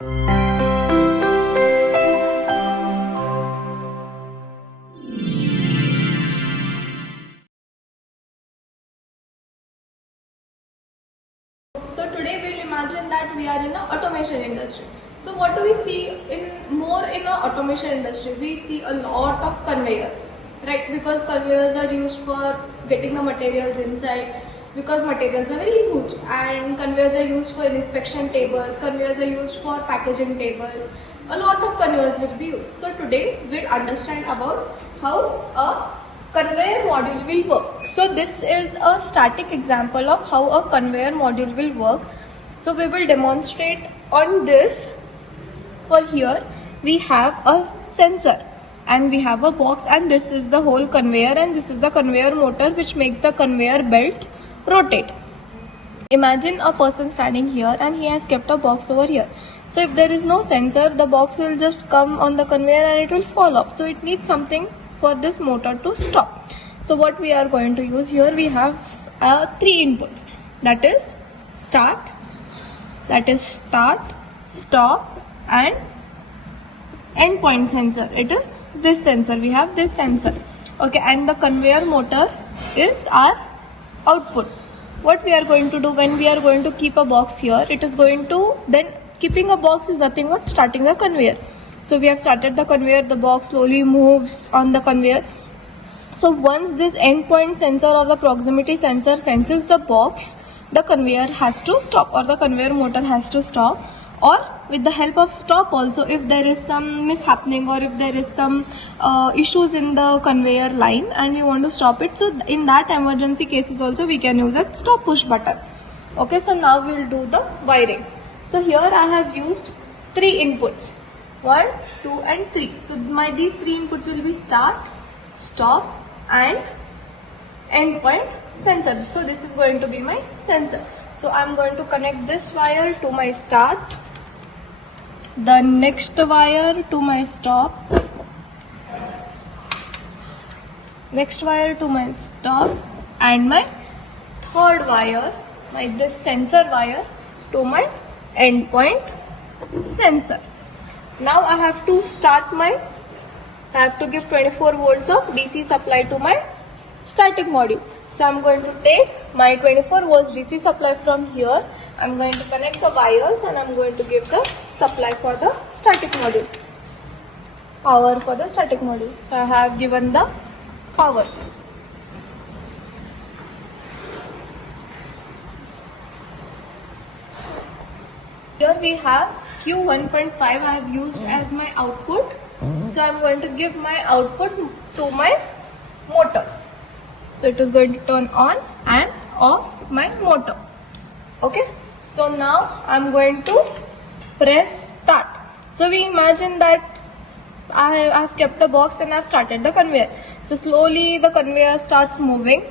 So today we'll imagine that we are in an automation industry. So what do we see in an automation industry? We see a lot of conveyors, right? Because conveyors are used for getting the materials inside, because materials are very huge, and conveyors are used for inspection tables, conveyors are used for packaging tables. A lot of conveyors will be used. So today we'll understand about how a conveyor module will work. So this is a static example of how a conveyor module will work. So we will demonstrate on this. For here we have a sensor and we have a box, and this is the whole conveyor, and this is the conveyor motor which makes the conveyor belt rotate. Imagine a person standing here and he has kept a box over here. So if there is no sensor, the box will just come on the conveyor and it will fall off. So it needs something for this motor to stop. So what we are going to use here, we have three inputs, that is start, stop and endpoint sensor. It is this sensor, we have this sensor, okay, and the conveyor motor is our output. What we are going to do when we are going to keep a box here, it is going to, then keeping a box is nothing but starting the conveyor. So we have started the conveyor, the box slowly moves on the conveyor. So once this endpoint sensor or the proximity sensor senses the box, the conveyor has to stop, or the conveyor motor has to stop, or with the help of stop also, if there is some mishappening or if there is some issues in the conveyor line and we want to stop it, so in that emergency cases also we can use a stop push button. Okay, so now we will do the wiring. So here I have used three inputs, 1, 2 and 3. So these three inputs will be start, stop and endpoint sensor. So this is going to be my sensor. So I am going to connect this wire to my start, the next wire to my stop, next wire to my stop, and my third wire, this sensor wire, to my endpoint sensor. Now I have to I have to give 24 volts of DC supply to my static module. So I am going to take my 24 volts DC supply from here. I am going to connect the wires and I am going to give the supply for the static module, power for the static module. So I have given the power. Here we have Q1.5 I have used as my output. So I am going to give my output to my motor. So it is going to turn on and off my motor. Okay. So now I am going to press start. So we imagine that I have kept the box and I have started the conveyor. So slowly the conveyor starts moving.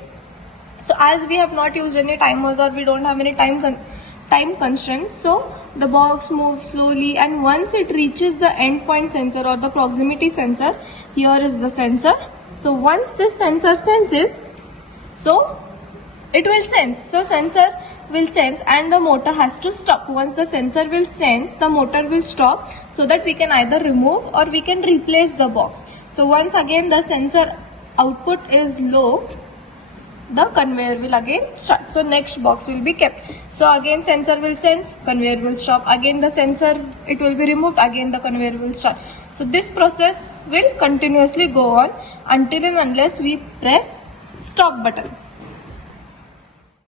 So as we have not used any timers or we don't have any time constraints, so the box moves slowly, and once it reaches the endpoint sensor or the proximity sensor, here is the sensor. So once this sensor senses, so it will sense. So sensor will sense and the motor has to stop. Once the sensor will sense, the motor will stop, so that we can either remove or we can replace the box. So once again the sensor output is low, the conveyor will again start. So next box will be kept. So again sensor will sense, conveyor will stop. Again the sensor, it will be removed, again the conveyor will start. So this process will continuously go on until and unless we press stop button.